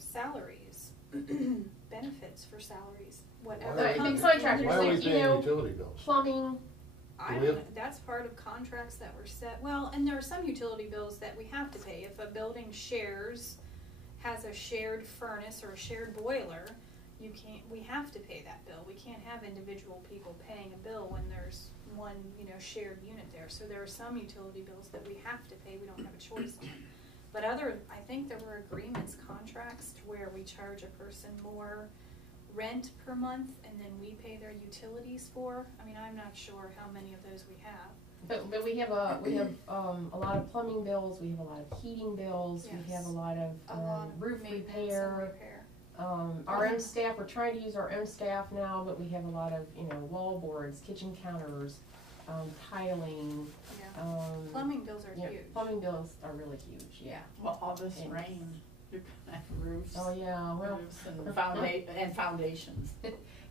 salaries, benefits for salaries, whatever. Big contractors, Why are we like, you paying know, utility bills? plumbing. I don't know, that's part of contracts that were set. Well, and there are some utility bills that we have to pay. If a building has a shared furnace or a shared boiler, we have to pay that bill. We can't have individual people paying a bill when there's one, shared unit there. So there are some utility bills that we have to pay. We don't have a choice on. But I think there were agreements, contracts, to where we charge a person more rent per month and then we pay their utilities for. I mean, I'm not sure how many of those we have. But we have a lot of plumbing bills. We have a lot of heating bills. Yes. We have a lot of roof repair. Our own staff. We're trying to use our own staff now, but we have a lot of wall boards, kitchen counters, tiling. Yeah. Plumbing bills are huge. Plumbing bills are really huge. Yeah. Well, all this rain. You're gonna have roofs. Oh yeah, well, roofs and foundations.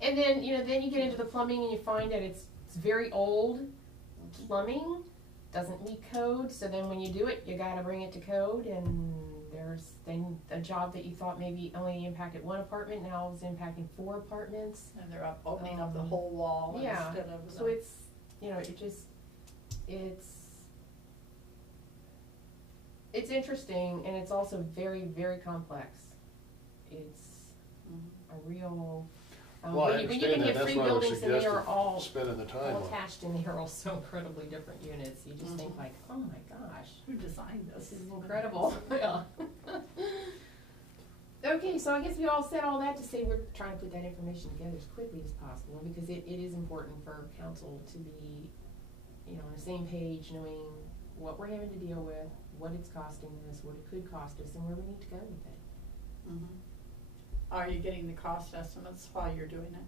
And then then you get into the plumbing and you find that it's very old plumbing, doesn't meet code. So then when you do it, you got to bring it to code. And there's then a job that you thought maybe only impacted one apartment now is impacting 4 apartments. And they're opening up the whole wall. Yeah. Instead of So it's it's interesting, and it's also very, very complex. It's a real. Well, I when you understand can that. get That's 3 why I was buildings and they are suggesting all spending the time on it. attached, and they're all so incredibly different units. You just think like, oh my gosh, who designed this? this is incredible. Yeah. Okay, so I guess we all said all that to say we're trying to put that information together as quickly as possible, because it is important for council to be, on the same page, knowing what we're having to deal with, what it's costing us, what it could cost us, and where we need to go with it. Are you getting the cost estimates while you're doing it?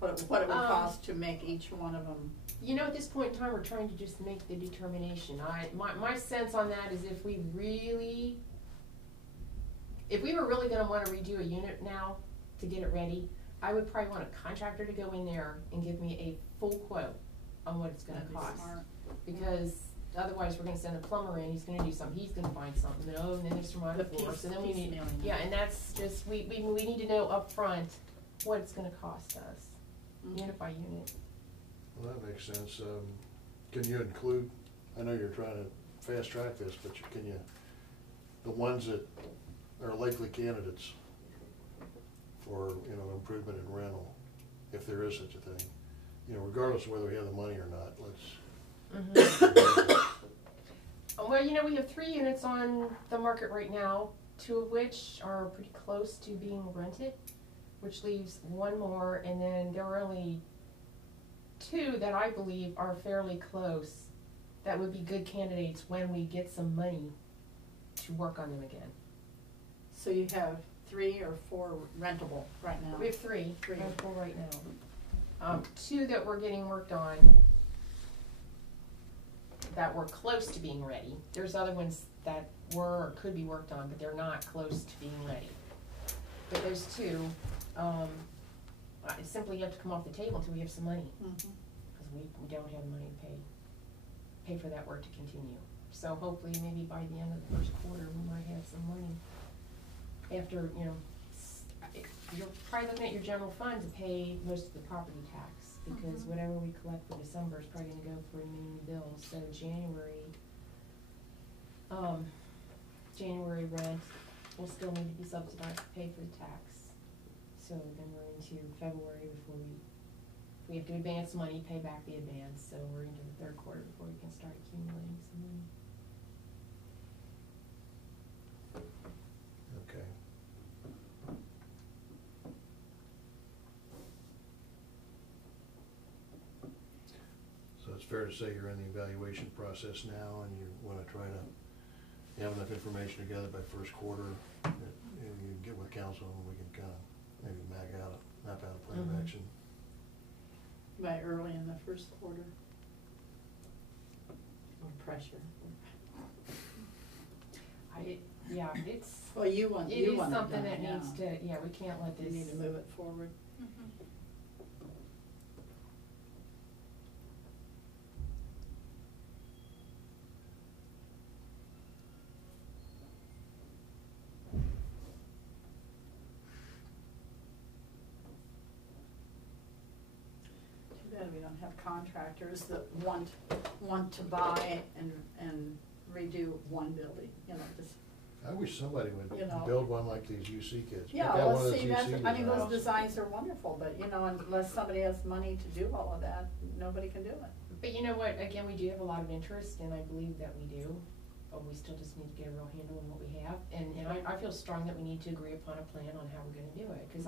What it would cost to make each one of them? At this point in time, we're trying to just make the determination. My sense on that is if we were really going to want to redo a unit now to get it ready, I would probably want a contractor to go in there and give me a full quote on what it's going to cost. Smart. Because otherwise we're going to send a plumber in, he's going to do something, he's going to find something, and then there's some on the floor. So then we need, and that's just, we need to know up front what it's going to cost us, unit by unit. Well, that makes sense. Can you include, I know you're trying to fast track this, but the ones that are likely candidates for, improvement in rental, if there is such a thing, regardless of whether we have the money or not, Well, we have 3 units on the market right now, 2 of which are pretty close to being rented, which leaves 1 more, and then there are only 2 that I believe are fairly close that would be good candidates when we get some money to work on them again. So you have 3 or 4 rentable right now? We have 3 rentable right now. 2 that we're getting worked on that were close to being ready. There's other ones that were or could be worked on, but they're not close to being ready. But those 2, simply have to come off the table until we have some money, because we don't have money to pay for that work to continue. So hopefully, maybe by the end of the first quarter, we might have some money. After you're probably looking at your general fund to pay most of the property tax, because whatever we collect for December is probably going to go for any new bills. So January rent will still need to be subsidized to pay for the tax. So then we're into February before we have to advance money, pay back the advance. So we're into the 3rd quarter before we can start accumulating some money. Okay. So it's fair to say you're in the evaluation process now, and you want to try to have enough information together by 1st quarter that you get with council, and we can kind of maybe map out a plan of action. By early in the 1st quarter. Or pressure. It's well, you want something it that done, needs to. Yeah, we can't let this. You need to move it forward. have contractors that want to buy and redo one building, just, I wish somebody would You know. build one like these UC kids. yeah, Pick out one of let's those see, UC I mean, those designs. designs are wonderful, but, unless somebody has money to do all of that, nobody can do it. But you know what, again, we do have a lot of interest, and I believe that we do, but we still just need to get a real handle on what we have, and I feel strong that we need to agree upon a plan on how we're gonna do it, cause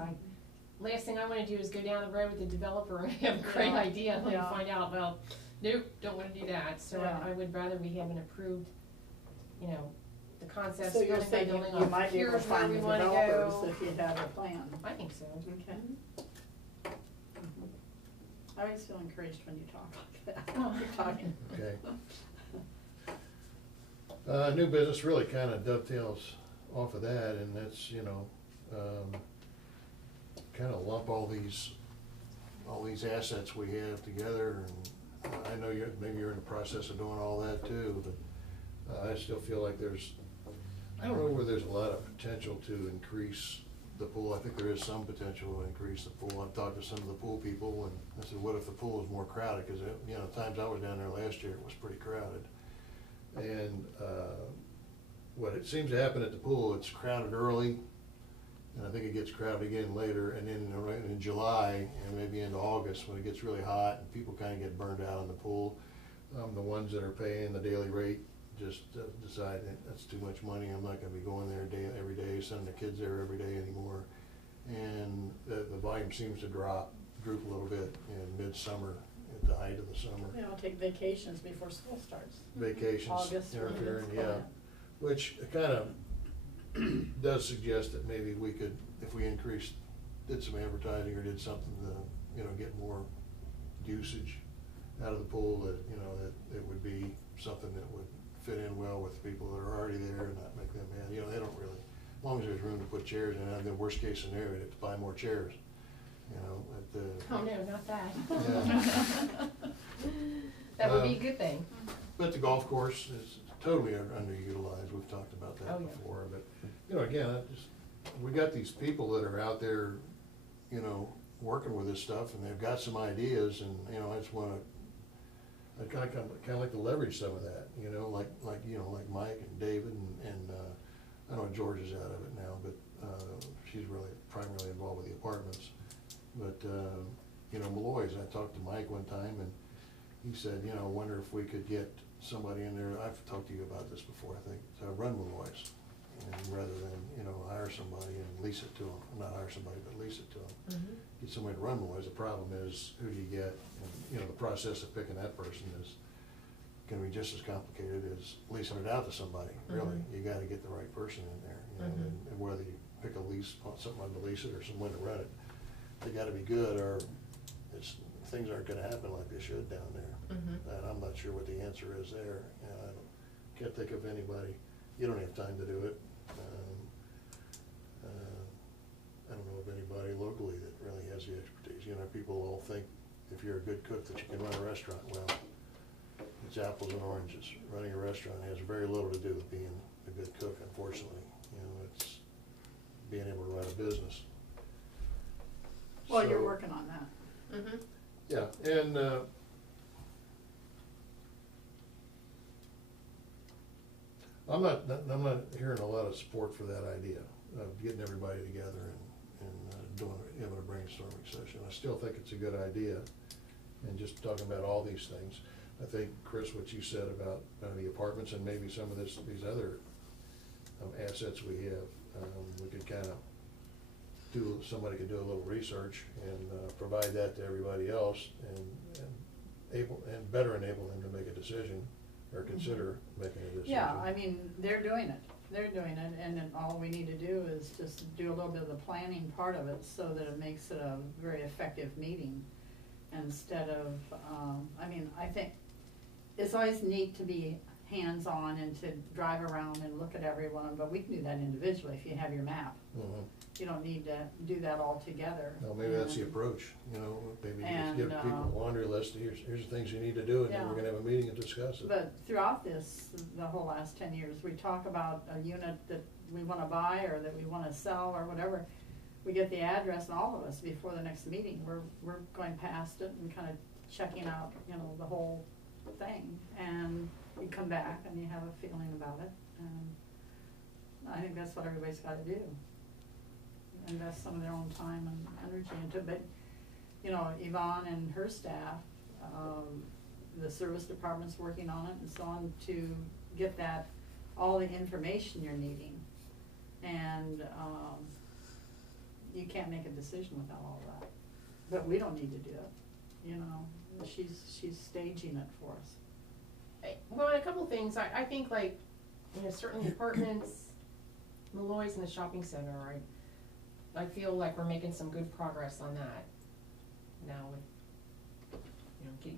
last thing I wanna do is go down the road with the developer and have a great Yeah. idea, and then Yeah. find out, well, nope, don't wanna do that, so Yeah. I would rather we have an approved, the concepts, So you're building by saying building, you might be able to here's where find we the wanna developers go. if you have a plan. I think so. Okay. I always feel encouraged when you talk like that. Oh. You're talking. Okay. New business really kind of dovetails off of that, and that's, kind of lump all these assets we have together, and I know maybe you're in the process of doing all that too, but I still feel like I don't know where there's a lot of potential to increase the pool. I think there is some potential to increase the pool. I've talked to some of the pool people, and I said, what if the pool was more crowded? Because, times I was down there last year, it was pretty crowded. And what it seems to happen at the pool, it's crowded early, and I think it gets crowded again later, and then in July and maybe into August, when it gets really hot and people kind of get burned out in the pool, the ones that are paying the daily rate just decide that's too much money. I'm not going to be going there every day, sending the kids there every day anymore. And the volume seems to droop a little bit in midsummer, at the height of the summer. I'll take vacations before school starts. Vacations August, interfering, really. yeah. Which kind of does suggest that maybe we could, if we did some advertising or did something to, get more usage out of the pool, that it would be something that would fit in well with the people that are already there and not make them mad. They don't really, as long as there's room to put chairs in, the worst case scenario, you'd have to buy more chairs, Oh, no, not that. Yeah. That would be a good thing. But the golf course is totally underutilized. We've talked about that Oh, yeah. before. But, again, we got these people that are out there, working with this stuff, and they've got some ideas, and, I just want to, I'd kind of like to leverage some of that, like Mike and David, and I know George is out of it now, but she's really primarily involved with the apartments. But, Malloy's, I talked to Mike one time, and he said, I wonder if we could get somebody in there, I've talked to you about this before, I think, to run Malloy's. And rather than, hire somebody and lease it to them, not hire somebody, but lease it to them. Mm-hmm. Get somebody to run Malloy's. The problem is, who do you get? And, the process of picking that person is gonna be just as complicated as leasing it out to somebody, really. Mhm. You gotta get the right person in there, Mhm. and whether you pick a lease, someone to lease it or someone to run it, they gotta be good, or things aren't gonna happen like they should down there. Mm-hmm. And I'm not sure what the answer is there, and can't think of anybody. You don't have time to do it. I don't know of anybody locally that really has the expertise. People all think if you're a good cook that you can run a restaurant. Well, it's apples and oranges. Running a restaurant has very little to do with being a good cook, unfortunately. It's being able to run a business. Well, you're So, working on that. Mm-hmm. yeah, and I'm not hearing a lot of support for that idea of getting everybody together and having a brainstorming session. I still think it's a good idea, and just talking about all these things. I think, Chris, what you said about the apartments and maybe some of these other assets we have, we could kind of somebody could do a little research and provide that to everybody else, and better enable them to make a decision or consider making a decision. Yeah, I mean, they're doing it. They're doing it, and then all we need to do is just do a little bit of the planning part of it so that it makes it a very effective meeting instead of, I think it's always neat to be hands-on and to drive around and look at everyone, but we can do that individually if you have your map. Mhm. You don't need to do that all together. Well, maybe that's the And- approach, maybe just And, give people a laundry list, here's the things you need to do, and then Yeah. we're gonna have a meeting and discuss it. But throughout this, the whole last 10 years, we talk about a unit that we wanna buy or that we wanna sell or whatever. We get the address, and all of us, before the next meeting, we're going past it and kinda checking out, the whole thing, and you come back and you have a feeling about it, and I think that's what everybody's gotta do. Invest some of their own time and energy into it, but, Yvonne and her staff, the service department's working on it and so on to get all the information you're needing. And, you can't make a decision without all that, but we don't need to do it, she's staging it for us. Well, a couple of things, I think like, certain departments, Malloy's and the shopping center, I feel like we're making some good progress on that now with,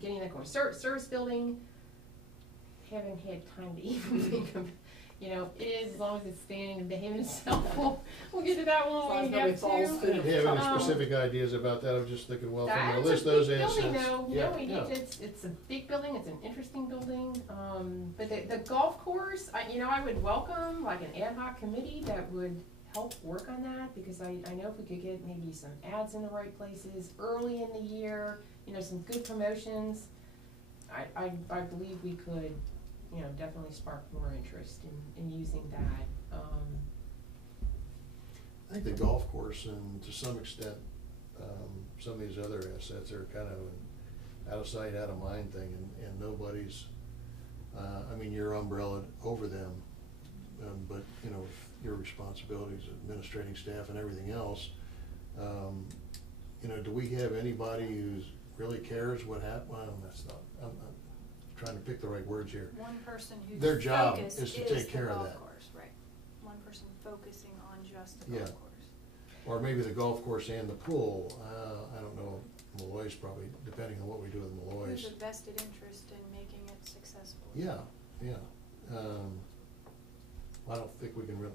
getting that going. Service building, haven't had time to even think of, it is, as long as it's standing and behaving itself, we'll get to that one when we get to. I didn't have any specific ideas about that, I was just thinking, well, if I'm gonna list those assets. That's a big building though, it's a big building, it's an interesting building, but the golf course, I would welcome like an ad hoc committee that would help work on that, because I know if we could get maybe some ads in the right places early in the year, some good promotions, I believe we could, definitely spark more interest in using that. I think the golf course and to some extent, some of these other assets are kind of an out of sight, out of mind thing, and nobody's, your umbrella over them, but, your responsibilities, administrating staff and everything else, do we have anybody who's really cares what happened? Well, that's not, I'm trying to pick the right words here. One person who's Their job focused is to take care of that. golf course, right. One person focusing on just the Yeah. golf course. Or maybe the golf course and the pool, I don't know, Malloy's probably, depending on what we do with Malloy's. Who's a vested interest in making it successful. Yeah. I don't think we can really,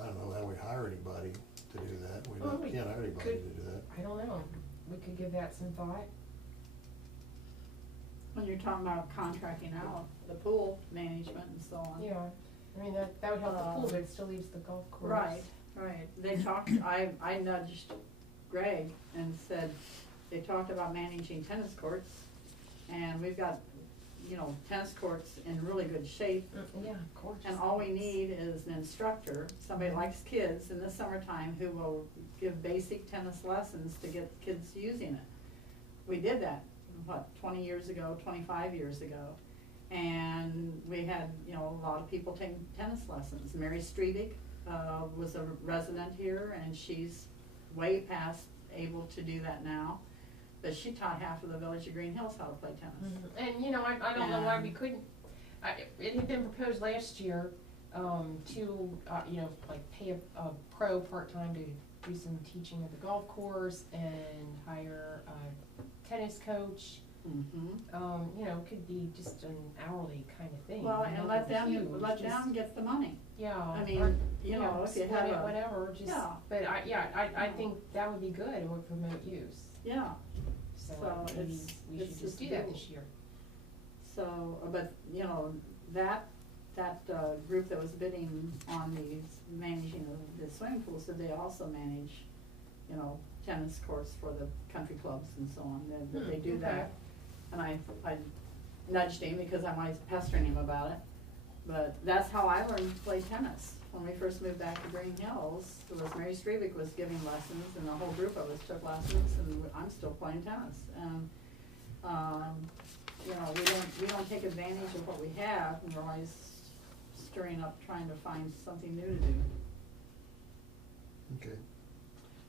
I don't know how we hire anybody to do that, we can't hire anybody to do that. I don't know, we could give that some thought. When you're talking about contracting out the pool management and so on. Yeah, that would help the pool, but it still leaves the golf course. Right, they talked, I nudged Greg and said, they talked about managing tennis courts, and we've got, tennis courts in really good shape. Yeah, of course. And all we need is an instructor, somebody who likes kids in the summertime who will give basic tennis lessons to get kids using it. We did that, 20 years ago, 25 years ago. And we had, a lot of people taking tennis lessons. Mary Strebick was a resident here, and she's way past able to do that now. But she taught half of the village of Greenhills how to play tennis. Mm-hmm. And, I don't know why we couldn't, it had been proposed last year to, pay a pro part-time to do some teaching at the golf course and hire a tennis coach. Mm-hmm. Could be just an hourly kind of thing. Well, and let them get the money. Yeah. I mean, if you have it, whatever, just, yeah. But I think that would be good, it would promote use. Yeah. So maybe we should just do that this year. So, but, that group that was bidding on the managing of the swimming pool said they also manage, tennis courts for the country clubs and so on, that they do that. And I nudged him because I'm always pestering him about it. But that's how I learned to play tennis. When we first moved back to Greenhills, it was Mary Strebick was giving lessons, and the whole group of us took lessons, and I'm still playing tennis. And, we don't take advantage of what we have, and we're always stirring up trying to find something new to do. Okay.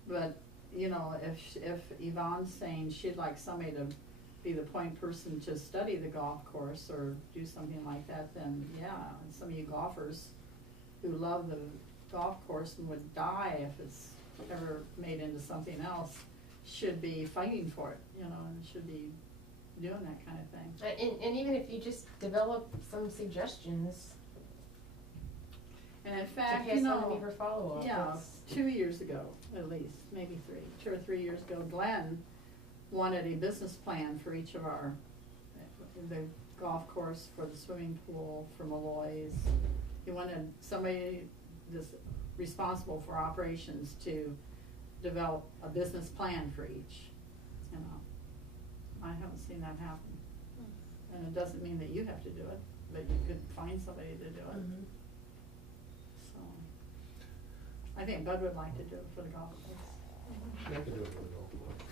But, if Yvonne's saying she'd like somebody to be the point person to study the golf course or do something like that, then yeah, and some of you golfers who love the golf course and would die if it's ever made into something else should be fighting for it, and should be doing that kind of thing. And even if you just develop some suggestions. And in fact, to pass on to me for follow-up. Yeah, 2 years ago, at least, maybe 2 or 3 years ago, Glenn wanted a business plan for each of the golf course, for the swimming pool, for Malloy's. He wanted somebody responsible for operations to develop a business plan for each, I haven't seen that happen. And it doesn't mean that you have to do it, but you could find somebody to do it. Mhm. So, I think Bud would like to do it for the golf course. I can do it for the golf course.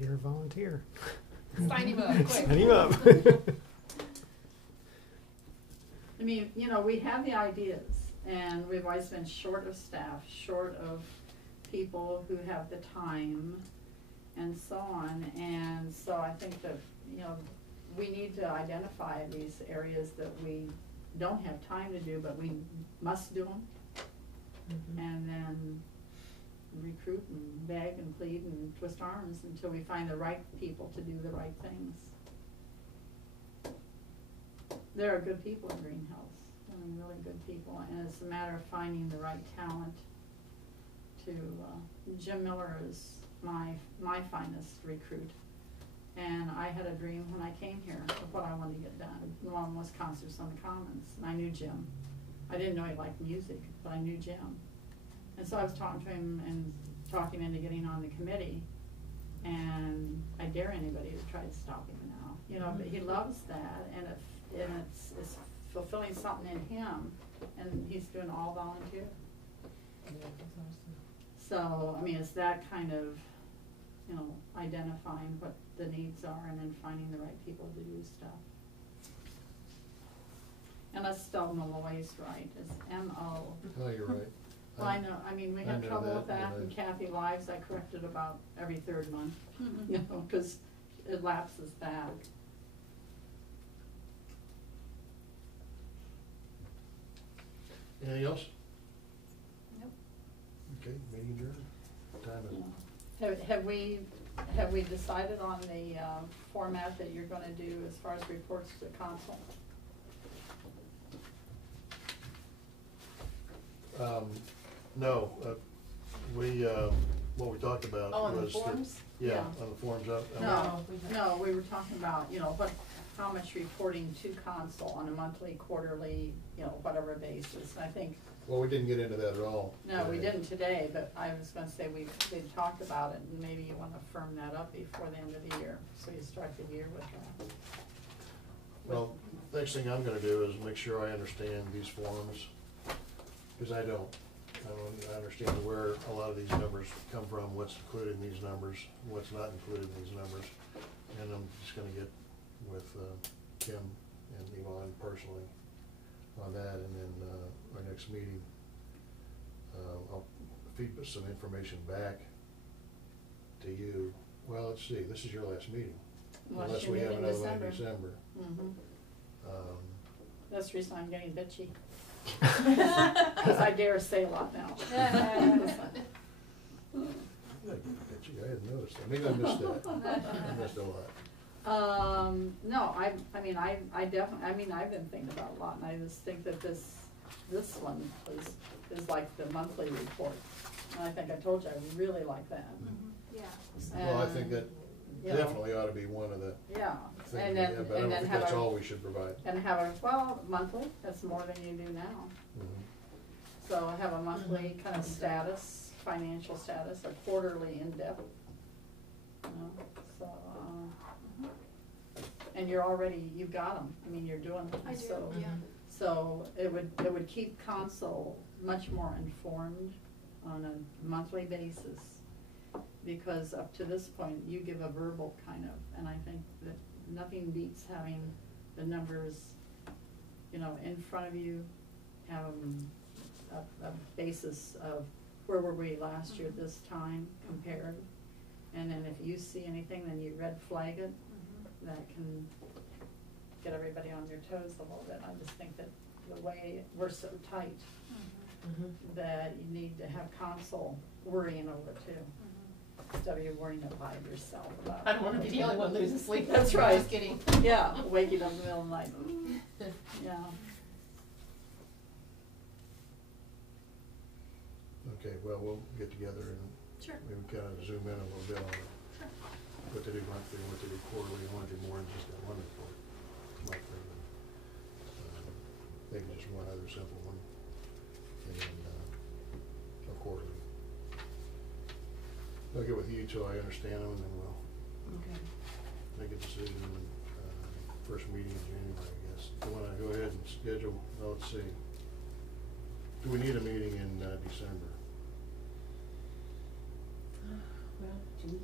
You're a volunteer. Sign him up, quick. Sign him up. I mean, you know, we have the ideas, and we've always been short of staff, short of people who have the time, and so on. And so I think that, you know, we need to identify these areas that we don't have time to do, but we must do them. Mhm. And then recruit and beg and plead and twist arms until we find the right people to do the right things. There are good people in Greenhills, I mean, really good people, and it's a matter of finding the right talent to, Jim Miller is my finest recruit. And I had a dream when I came here of what I wanted to get done. One was concerts on the Commons, and I knew Jim. I didn't know he liked music, but I knew Jim. And so I was talking to him and talking into getting on the committee, and I dare anybody to try to stop him now, you know, but he loves that, and it's fulfilling something in him, and he's doing all volunteer. Yeah, that's awesome. So, I mean, it's that kind of, you know, identifying what the needs are and then finding the right people to do stuff. And let's spell Malloy's right, it's M-O. Oh, you're right. Well, I know, I mean, we I have know trouble that, with that, but and Kathy Lives, I corrected about every third month, you know, cause it lapses back. Anything else? Nope. Okay, meeting adjourned. What time is it? Have we decided on the, format that you're gonna do as far as reports to council? No, what we talked about Oh, on the was. forms? Yeah, Yeah. on the forms up. No, we were talking about, you know, how much reporting to council on a monthly, quarterly, you know, whatever basis, I think. Well, we didn't get into that at all. No, we today. didn't today, but I was gonna say we'd talked about it, and maybe you wanna firm that up before the end of the year, so you start the year with that. Well, next thing I'm gonna do is make sure I understand these forms, because I don't. I understand where a lot of these numbers come from, what's included in these numbers, what's not included in these numbers. And I'm just gonna get with Kim and Yvonne personally on that, and then our next meeting, I'll feed some information back to you. Well, let's see, this is your last meeting, unless you we meet have in another one in December. Mhm. Um, That's the reason I'm getting bitchy. Cause I dare say a lot now. I hadn't noticed that, maybe I missed that, I missed a lot. No, I definitely, I've been thinking about it a lot, and I just think that this one is like the monthly report. And I think I told you, I really like that. Yeah. Well, I think that You know, definitely ought to be one of the Yeah, things, and we then, have, but I don't and then think have that's a, all we should provide. and have a, well, monthly, that's more than you do now. Mhm. So have a monthly kind of status, financial status, a quarterly in-depth. You know, so, and you've got them, I mean, you're doing them, I do, so. yeah. So it would keep council much more informed on a monthly basis. Because up to this point, you give a verbal kind of, and I think that nothing beats having the numbers, you know, in front of you, have a basis of where were we last year at this time compared. And then if you see anything, then you red flag it. That can get everybody on their toes a little bit. I just think that the way we're so tight, that you need to have council worrying over too, instead of you worrying about yourself about. I don't wanna be the only one losing sleep. That's right. Just kidding. Yeah, waking up in the middle of the night. Yeah. Okay, well, we'll get together and Sure. maybe kind of zoom in a little bit on what they do monthly, and what they do quarterly, and what they do more than just that one report monthly. Maybe just one other simple one, and then a quarterly. I'll get with you till I understand them, and then we'll Okay. make a decision, first meeting in January, I guess. I wanna go ahead and schedule, well, let's see. Do we need a meeting in, December? Well, do we?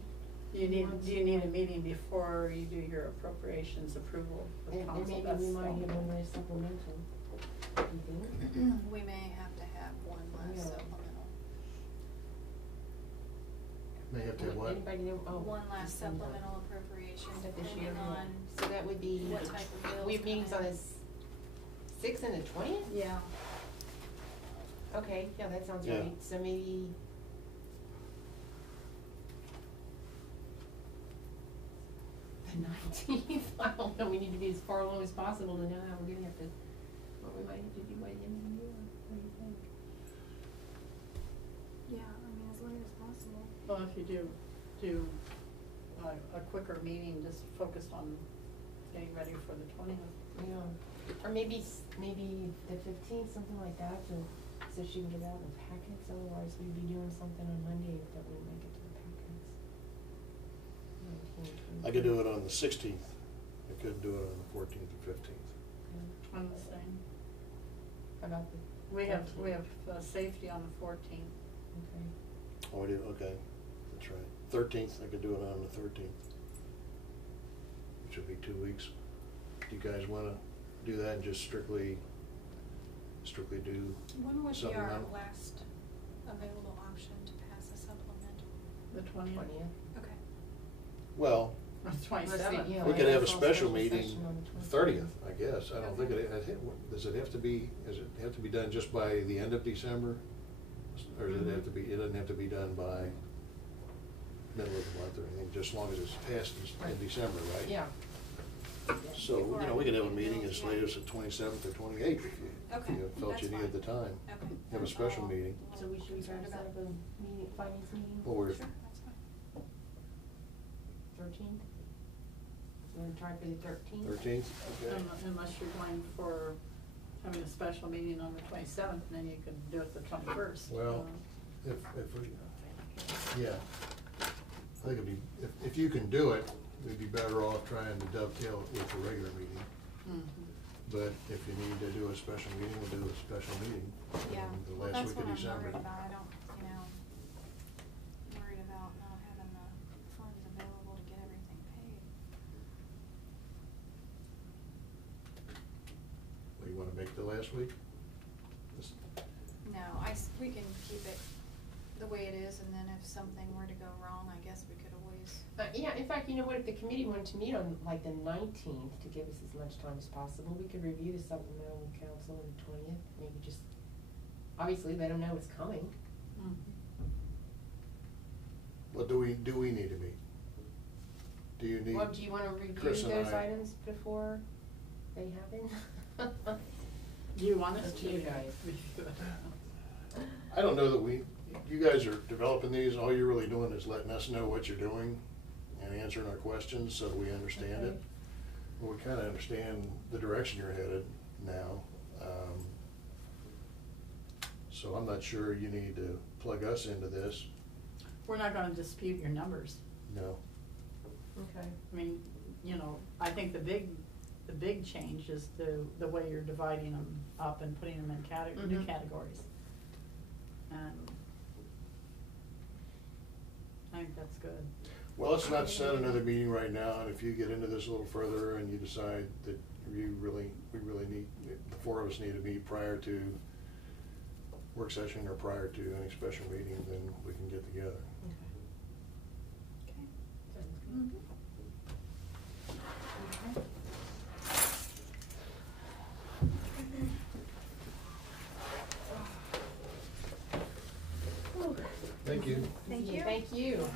Do you need a meeting before you do your appropriations approval with And council? maybe That's we might the- have one last supplemental, you think? We may have to have one last Yeah. supplemental. May have to have what? Anybody know, oh. One last December. supplemental appropriation, Is that this year? depending on So that would be, what type of bills we have come meetings in. on the 6th and the 20th? Yeah. Okay, yeah, that sounds Yeah. right, so maybe. The 19th, I don't know, we need to be as far along as possible to know how we're gonna have to, what we might have to do by the end of the year, what do you think? Yeah, I mean, as late as possible. Well, if you do a quicker meeting, just focused on getting ready for the 20th. Yeah, or maybe the 15th, something like that, so she can get out the packets, otherwise we'd be doing something on Monday that wouldn't make it to the packets. 19th. I could do it on the 16th. I couldn't do it on the 14th or 15th. Okay. I'm the same. How about the We have 13th? safety on the 14th. Okay. Oh, I do, okay, that's right. 13th, I could do it on the 13th, which would be 2 weeks. Do you guys wanna do that and just strictly do When would be our supplemental? last available option to pass a supplemental? The 20th. 20th. Okay. Well, Or the 27th. Yeah, we could have a that's all special special meeting session on the 30th, I guess. I don't think Okay. does it have to be done just by the end of December? Or does it have to be, it doesn't have to be done by middle of the month or anything, just as long as it's passed in December, right? Yeah. So, Before we could have a I meeting get as bills, late yeah. as the 27th or 28th if Okay, you felt that's you needed the fine. time. Okay. Have a That's special all meeting. I'm So we should try concerned to set about. up a meeting, finance meeting? Well, we're, Sure, that's fine. 13th? We're gonna try for the 13th? 13th, okay. Unless you're going for having a special meeting on the 27th, and then you could do it the 21st. Well, if we, yeah. I think it'd be, if you can do it, we'd be better off trying to dovetail it with the regular meeting. Mhm. But if you need to do a special meeting, we'll do a special meeting. Yeah, The well, last that's week what of I'm December. worried about, I don't, worried about not having the funds available to get everything paid. What, you wanna make the last week? This- No, we can keep it the way it is, and then if something were to go wrong, I guess we could always, Yeah, in fact, you know what, if the committee wanted to meet on like the 19th to give us as much time as possible, we could review the supplemental with council on the 20th, maybe just, obviously let them know it's coming. Mhm. What do we need to meet? Do you need? Well, do you wanna review Chris and those I- items before they happen? Do you want us Up to? to you guys. I don't know that you guys are developing these, all you're really doing is letting us know what you're doing and answering our questions so we understand it. Okay. Well, we kinda understand the direction you're headed now. So I'm not sure you need to plug us into this, We're not gonna dispute your numbers. no. Okay. I mean, I think the big change is the way you're dividing them up and putting them in new Mhm. categories. And I think that's good. Well, let's not set another meeting right now, and if you get into this a little further and you decide that we really need, the four of us need to meet prior to work session or prior to any special meeting, then we can get together. Okay. okay? Sounds good. Mhm. Okay. Thank you. Thank you. Thank you.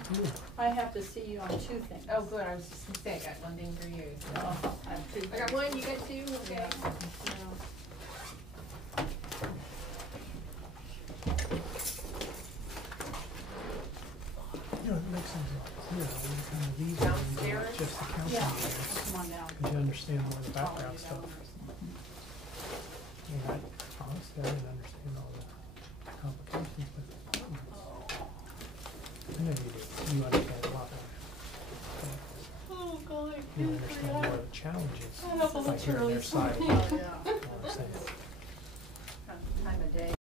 I have to see you on two things. Oh, good, I was just gonna say, I got one thing for you, so. Oh, I have two I got things. one, you got two, okay. Yeah. You know, it makes sense, you know, when you kind of leave it and do Downstairs? it just the council Yeah, meetings, come on down. because you understand more of the Follow background you stuff. down. I mean, honestly, I didn't understand all the complications with apartments. I know you do, you understand a lot better. you understand more of the challenges I know, but by it's hearing early their this side. morning. Oh, yeah.